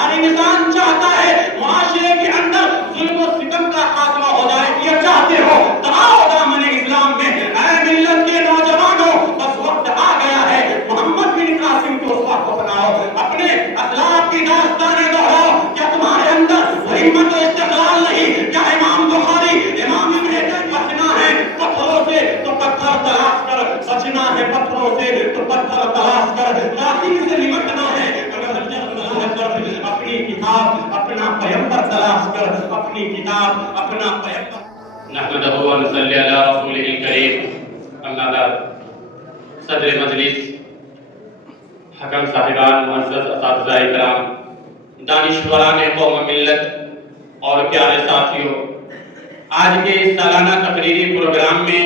ہر انسان چاہتا ہے معاشرے کے اندر ظلم و ستم کا خاتمہ ہو جائے. یہ چاہتے ہو تو آؤ دامن اسلام میں. اے ملت کے نوجوانوں، بس وقت آ گیا ہے. محمد بن قاسم کو اس وقت بناؤ، اپنے اخلاق کی داستانیں دوہراؤ. کیا تمہارے اندر وہ ہمت و استقلال نہیں؟ کیا امام بخاری، امام ابن حجر بچنا ہے پتھروں سے تو پتھر تلاش کر، بچنا ہے پتھروں سے تو پتھر تلاش کر، راضی سے نمٹنا ہے اپنی کتاب اپنا پیغمبر تلاش کر، اپنی کتاب اپنا پیغمبر. نحمدہ و نصلی علی رسولہ الکریم. اما بعد، صدر مجلس، حکم صاحبان، معزز اساتذہ کرام، دانشوران قوم ملت اور پیارے ساتھیوں، آج کے اس سالانہ تقریری پروگرام میں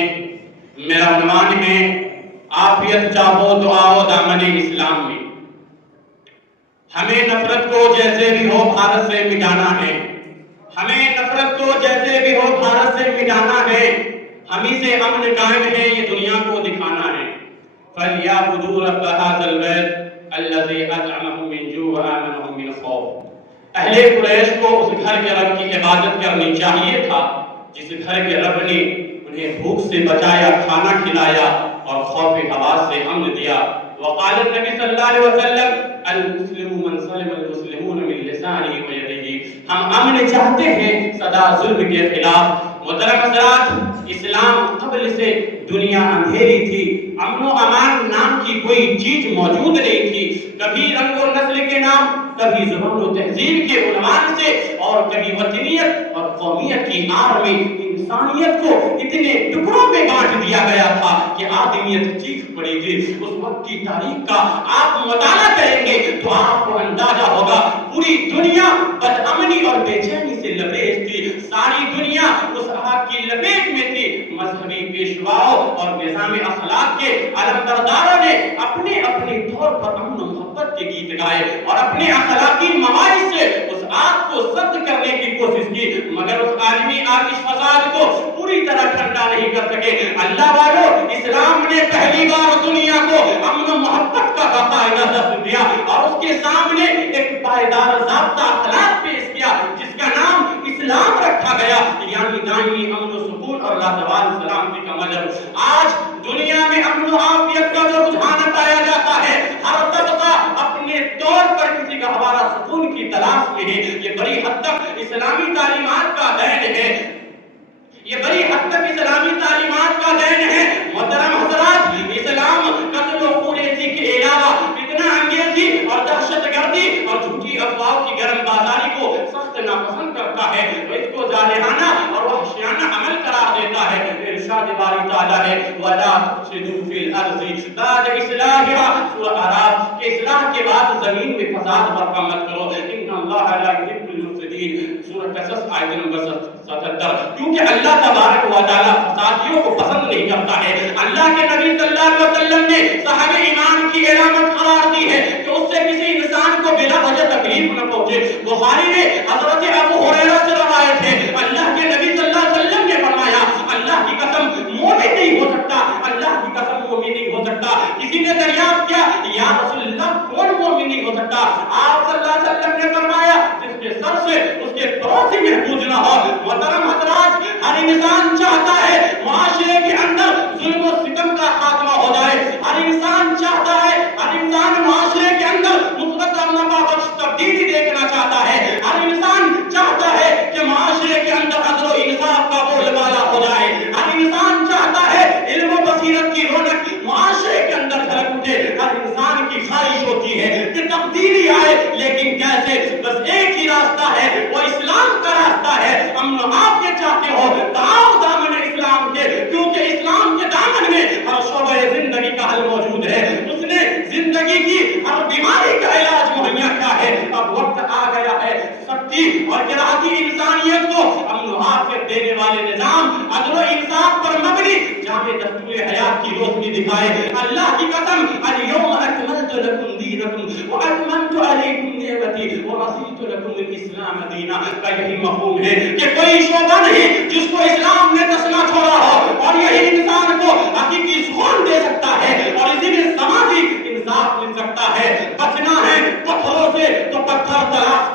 میرا عنوان ہے عافیت چاہو تو آؤ دامن اسلام میں. ہمیں نفرت کو جیسے بھی ہو بھارت سے مٹانا ہے. ہمیں نفرت کو جیسے بھی ہو بھارت سے مٹانا ہے. ہمیں سے امن قائم ہے، یہ دنیا کو دکھانا ہے. فَلْيَعْبُدُوا رَبَّ هَٰذَا الْبَيْتِ الَّذِي أَطْعَمَهُم مِّن جُوعٍ وَآمَنَهُم مِّنْ خَوْفٍ. اہل قریش کو اس گھر کے رب کی عبادت کرنی چاہیے تھا جس گھر کے رب نے انہیں بھوک سے بچایا، کھانا کھلایا اور خوف حواس سے امن دیا. وقال النبی صلی اللہ علیہ وسلم المسلم من سلم المسلمون من لسانه ويده. ہم امن چاہتے ہیں سدا ظلم کے خلاف. محترم حضرات، اسلام قبل سے دنیا اندھیری تھی. امن و امان نام کی کوئی چیز موجود نہیں تھی. کبھی رنگ و نسل کے نام، کبھی زبان و تہذیب کے عنوان سے، اور کبھی وطنیت اور قومیت کی آڑ میں انسانیت کو اتنے ٹکڑوں میں بانٹ دیا گیا تھا کہ آدمیت چیخ پڑی تھی. اس وقت کی تاریخ کا آپ مطالعہ کریں گے تو آپ کو اندازہ ہوگا پوری دنیا بدامنی اور بے چینی سے لبریز تھی. ساری دنیا اس آگ کی لپیٹ میں تھی. مذہبی پیشواؤں اور نظام اخلاق کے علمبرداروں نے اپنے اپنے طور پر امن و محبت کے گیت گائے اور اپنے اخلاقی مواعظ سے اس آگ کو سرد کرنے کی کوشش کی، مگر اس عالمی آتش فساد کو پوری طرح ٹھنڈا نہیں کر سکے. اللہ والوں، اسلام نے پہلی بار دنیا کو امن و محبت کا باقاعدہ درس دیا اور اس کے سامنے ایک پائیدار ضابطہ اخلاق پیش کیا جس کا نام اسلام رکھا گیا، یعنی دائمی امن و سکون اور لازوال سلامتی کا مذہب. آج دنیا میں امن و عافیت کا جو رجحان پایا جاتا ہے، ہر طبقہ اپنے طور پر کسی کا ہمارا سکون کی تلاش میں ہے. یہ بڑی حد تک اسلامی تعلیمات کا دین ہے. یہ بڑی حد تک اسلامی تعلیمات کا دین ہے. محترم حضرات، اسلام قتل و خونریزی کے علاوہ فتنہ انگیزی اور دہشت گردی اور جھوٹی افواہوں کی گرم بازاری کو سخت ناپسند کرتا ہے. اس کو جارحانہ اور وحشیانہ عمل قرار دیتا ہے. ارشاد باری تعالیٰ ہے وَلَا تُفْسِدُوا فِي الْأَرْضِ بَعْدَ إِصْلَاحِهَا. سورہ اعراف کے اصلاح کے بعد زمین میں فساد برپا مت کرو. إِنَّ اللَّهَ لَا يُحِبُّ الْمُفْسِدِينَ. سورہ قصص آیت نمبر 77. کیونکہ اللہ تبارک و تعالیٰ فسادیوں کو پسند نہیں کرتا ہے. اللہ کے نبی صلی اللہ علیہ وسلم نے صاحب ایمان کی علامت قرار دی ہے کہ اس سے کسی انسان کو بلا وجہ تکلیف نہ پہنچے. بخاری میں حضرت ابو ہریرہ سے روایت ہے، اللہ کے نبی صلی اللہ علیہ وسلم نے فرمایا اللہ کی قسم مومن نہیں ہو سکتا، اللہ کی قسم مومن نہیں ہو سکتا. کسی نے دریافت کیا یا رسول اللہ کون مومن نہیں ہو سکتا؟ آپ صلی اللہ علیہ وسلم نے فرمایا جس کے سر سے اس کے پاؤں سے محفوظ نہ ہو. محترم حضرات، ہر انسان چاہتا ہے معاشرے کے اندر ظلم و ستم کا خاتمہ ہو جائے. ہر انسان چاہتا ہے، ہر انسان معاشرے کے اندر مثبت اور نفع بخش تبدیلی دیکھنا چاہتا ہے. ہر انسان چاہتا ہے کہ معاشرے کے اندر عدل و انصاف کا بول بالا ہو جائے. ہر انسان چاہتا ہے علم و بصیرت کی رونق معاشرے کے اندر جھلک اٹھے. ہر انسان کی خواہش ہوتی ہے کہ تبدیلی آئے، لیکن کیسے؟ بس ایک ہی راستہ ہے، وہ اسلام کا راستہ ہے. امن آپ یہ چاہتے ہو تو آؤ دامن اسلام کے، کیونکہ اسلام کے دامن میں ہر شعبہ زندگی کا حل موجود ہے. اس نے زندگی کی ہر بیماری کا علاج مہیا کیا ہے. اب وقت آ گیا ہے سختی اور گراہی انسانیت کو امن و عافیت دینے والے نظام عدل و انصاف پر مبنی جامع دستور حیات کی روشنی دکھائے. اللہ کی قسم اليوم اکملت لکم دینکم واتممت علیکم نعمتی ورضیت لکم الاسلام دینا کا یہی مفہوم ہے کہ کوئی شعبہ نہیں جس کو اسلام نے تسلا چھوڑا ہو اور یہی انسان کو حقیقی سکون دے سکتا ہے اور اسی میں سماجی انصاف مل سکتا ہے. بچنا ہے پتھروں سے تو پتھر تلاش